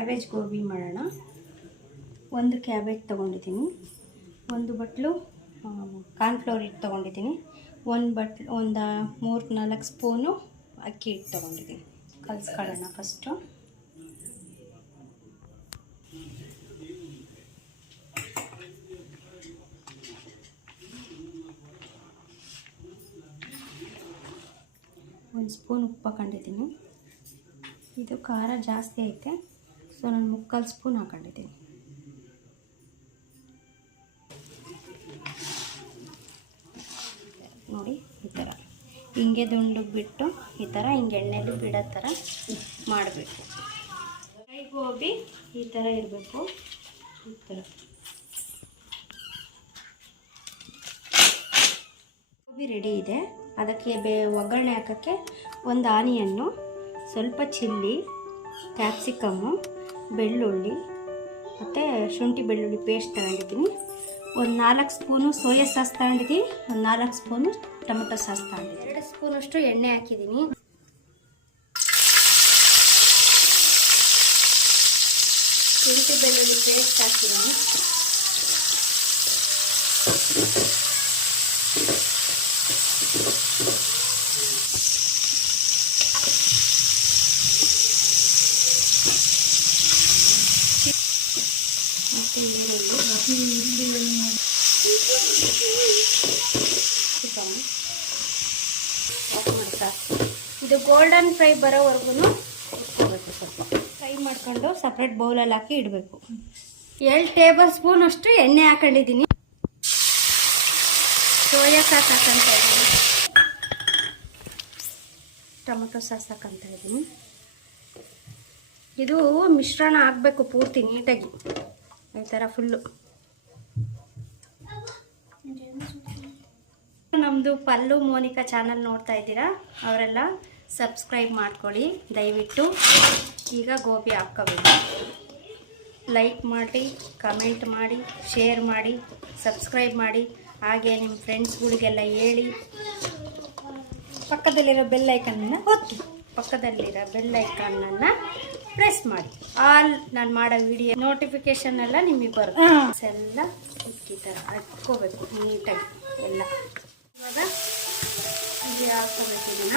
Cabbage gobi ಮಾಡೋಣ. ಒಂದು cabbage ತೊಗೊಂಡಿದ್ದೀನಿ, ಒಂದು ಬಟ್ಲು ಕಾರ್ನ್ಫ್ಲೋರ್ ಹಿಟ್ಟು ತೊಗೊಂಡಿದ್ದೀನಿ, ಒಂದು 3-4 ಸ್ಪೂನು ಅಕ್ಕಿ ಹಿಟ್ಟು ತೊಗೊಂಡಿದ್ದೀನಿ. ಕಲಿಸ್ಕೊಳ್ಳೋಣ ಫಸ್ಟು. ಒಂದು ಸ್ಪೂನ್ ಉಪ್ಪು ಹಾಕೊಂಡಿದ್ದೀನಿ. ಇದು ಖಾರ ಜಾಸ್ತಿ ಐತೆ, ಸೊ ನಾನು 3/4 ಸ್ಪೂನ್ ಹಾಕೊಂಡಿದ್ದೀನಿ. ನೋಡಿ ಈ ಥರ ಹಿಂಗೆ ದುಂಡಿಗೆ ಬಿಟ್ಟು ಈ ಥರ ಹಿಂಗೆ ಎಣ್ಣೆಲಿ ಬಿಡೋ ಥರ ಮಾಡಬೇಕು. ಫ್ರೈ ಗೋಬಿ ಈ ಥರ ಇರಬೇಕು. ಈ ಥರ ಗೋಬಿ ರೆಡಿ ಇದೆ. ಅದಕ್ಕೆ ಒಗ್ಗರಣೆ ಹಾಕೋಕ್ಕೆ ಒಂದು ಆನಿಯನ್ನು, ಸ್ವಲ್ಪ ಚಿಲ್ಲಿ, ಕ್ಯಾಪ್ಸಿಕಮ್ಮು, ಬೆಳ್ಳುಳ್ಳಿ ಮತ್ತು ಶುಂಠಿ ಬೆಳ್ಳುಳ್ಳಿ ಪೇಸ್ಟ್ ತಗೊಂಡಿದ್ದೀನಿ. ಒಂದು 4 ಸ್ಪೂನು ಸೋಯಾ ಸಾಸ್ ತಗೊಂಡಿದ್ದೀನಿ, ಒಂದು 4 ಸ್ಪೂನು ಟೊಮೆಟೊ ಸಾಸ್ ತಗೊಂಡಿದ್ದೀನಿ. 2 ಸ್ಪೂನಷ್ಟು ಎಣ್ಣೆ ಹಾಕಿದ್ದೀನಿ. ಶುಂಠಿ ಬೆಳ್ಳುಳ್ಳಿ ಪೇಸ್ಟ್ ಹಾಕಿದ್ದೀನಿ. ಮತ್ತು ಇದು ಗೋಲ್ಡನ್ ಫ್ರೈ ಬರೋವರೆಗೂ ಇಟ್ಕೋಬೇಕು. ಸ್ವಲ್ಪ ಫ್ರೈ ಮಾಡ್ಕೊಂಡು ಸಪ್ರೇಟ್ ಬೌಲಲ್ಲಿ ಹಾಕಿ ಇಡಬೇಕು. 7 ಟೇಬಲ್ ಸ್ಪೂನ್ ಅಷ್ಟು ಎಣ್ಣೆ ಹಾಕೊಂಡಿದ್ದೀನಿ. ಸೋಯಾ ಸಾಸ್ ಹಾಕೊಂತ ಇದ್ದೀನಿ, ಟೊಮೆಟೊ ಸಾಸ್ ಹಾಕೊಂತ ಇದ್ದೀನಿ. ಇದು ಮಿಶ್ರಣ ಆಗಬೇಕು ಪೂರ್ತಿ ನೀಟಾಗಿ, ಈ ಥರ ಫುಲ್ಲು. ನಮ್ಮದು ಪಲ್ಲು ಮೋನಿಕಾ ಚಾನಲ್ ನೋಡ್ತಾ ಇದ್ದೀರಾ, ಅವರೆಲ್ಲ ಸಬ್ಸ್ಕ್ರೈಬ್ ಮಾಡ್ಕೊಳ್ಳಿ ದಯವಿಟ್ಟು. ಈಗ ಗೋಬಿ ಹಾಕ್ಕೋಬೇಕು. ಲೈಕ್ ಮಾಡಿ, ಕಮೆಂಟ್ ಮಾಡಿ, ಶೇರ್ ಮಾಡಿ, ಸಬ್ಸ್ಕ್ರೈಬ್ ಮಾಡಿ. ಹಾಗೆ ನಿಮ್ಮ ಫ್ರೆಂಡ್ಸ್ಗಳಿಗೆಲ್ಲ ಹೇಳಿ. ಪಕ್ಕದಲ್ಲಿರೋ ಬೆಲ್ ಐಕನ್ನ ಒತ್ತಿ, ಪಕ್ಕದಲ್ಲಿರೋ ಬೆಲ್ ಐಕನ್ನ ಪ್ರೆಸ್ ಮಾಡಿ. ಆಲ್ ನಾನು ಮಾಡೋ ವಿಡಿಯೋ ನೋಟಿಫಿಕೇಶನ್ ಎಲ್ಲ ನಿಮಗೆ ಬರುತ್ತೆ. ಎಲ್ಲ ಈ ಥರ ಹಾಕ್ಕೋಬೇಕು ನೀಟಾಗಿ ಎಲ್ಲ. ಇವಾಗ ಹೀಗೆ ಹಾಕ್ಕೋಬೇಕು ಇದನ್ನ.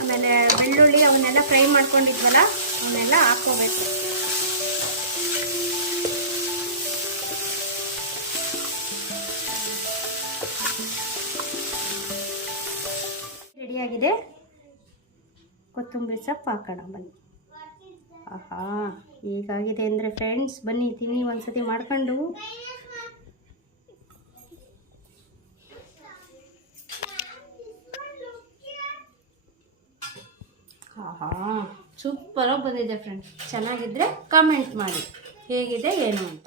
ಆಮೇಲೆ ಬೆಳ್ಳುಳ್ಳಿ ಅವನ್ನೆಲ್ಲ ಫ್ರೈ ಮಾಡ್ಕೊಂಡಿದ್ವಲ್ಲ ಅವನ್ನೆಲ್ಲ ಹಾಕ್ಕೋಬೇಕು. ರೆಡಿಯಾಗಿದೆ. ಕೊತ್ತಂಬರಿ ಸೊಪ್ಪು ಹಾಕೋಣ ಬನ್ನಿ. ಆಹಾ, ಹೀಗಾಗಿದೆ ಅಂದರೆ ಫ್ರೆಂಡ್ಸ್ ಬನ್ನಿ ತಿನ್ನಿ ಒಂದ್ಸತಿ ಮಾಡ್ಕೊಂಡು. ಆಹಾ, ಸೂಪರಾಗಿ ಬಂದಿದೆ ಫ್ರೆಂಡ್ಸ್. ಚೆನ್ನಾಗಿದ್ದರೆ ಕಮೆಂಟ್ ಮಾಡಿ ಹೇಗಿದೆ ಏನು ಅಂತ.